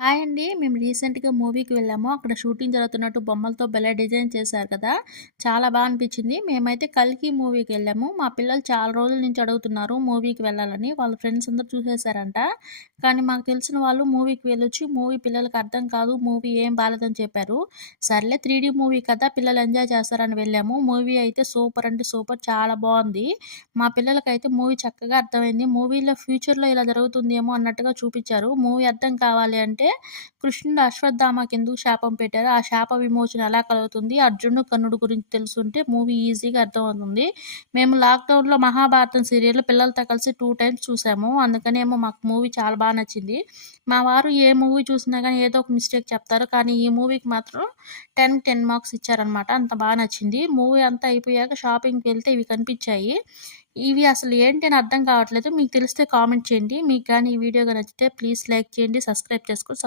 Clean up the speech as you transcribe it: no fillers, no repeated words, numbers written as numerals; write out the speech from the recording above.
Hi అండి. మేము రీసెంట్‌గా మూవీకి వెళ్ళాము. అక్కడ షూటింగ్ జరుగుతున్నట్టు బొమ్మలతో భలే డిజైన్ చేశారు కదా! చాలా అనిపించింది. మేమైతే 'కల్కి' మూవీకెళ్ళాము. మా పిల్లలు చాలా రోజుల నుంచి అడుగుతున్నారు మూవీకి వెళ్ళాలని. వాళ్ళ ఫ్రెండ్స్ అందరూ చూసేసారంట. కానీ మాకు తెలిసిన వాళ్ళు మూవీకి వెళ్ళొచ్చి మూవీ పిల్లలకి అర్థం కాదు, మూవీ ఏం బాలేదని చెప్పారు. సర్లే 3డీ మూవీ కదా! పిల్లలు ఎంజాయ్ చేస్తారని వెళ్ళాము. మూవీ అయితే సూపర్ అంటే సూపర్ చాలా బావుంది. మా పిల్లలకైతే మూవీ చక్కగా అర్థమైంది. మూవీలో ఫ్యూచర్‌లో ఇలా జరుగుతుందేమో అన్నట్టుగా చూపిచ్చారు. మూవీ అర్థం కావాలి అంటే కృష్ణుడు అశ్వత్థామకెందుకు శాపం పెట్టారో, ఆ శాప విమోచన ఎలా కలుగుతుంది, అర్జునుడు, కర్ణుడు గురించి తెలుసుంటే మూవీ ఈజీగా అర్థమవుతుంది. మేము లాక్‌డౌన్‌లో 'మహాభారతం' సీరియల్ పిల్లలతో కలిసి 2 టైమ్స్ చూసాము. అందుకనేమో మాకు మూవీ చాలా నచ్చింది. మా వారు ఏ మూవీ చూసినా గానీ ఏదో ఒక మిస్టేక్ చెప్తారు. కానీ ఈ మూవీకి మాత్రం 10కి 10 మార్క్స్ ఇచ్చారనమాట. అంత నచ్చింది. మూవీ అంతా అయిపోయాక షాపింగ్‌కి వెళ్తే ఇవి కనిపిచ్చాయి. ఇవి అసలు ఏంటి అని అర్థం కావట్లేదు. మీకు తెలిస్తే కామెంట్ చేయండి. మీకు గాని ఈ వీడియో నచ్చితే ప్లీజ్ లైక్ చేయండి, సబ్స్క్రైబ్ చేసుకోండి.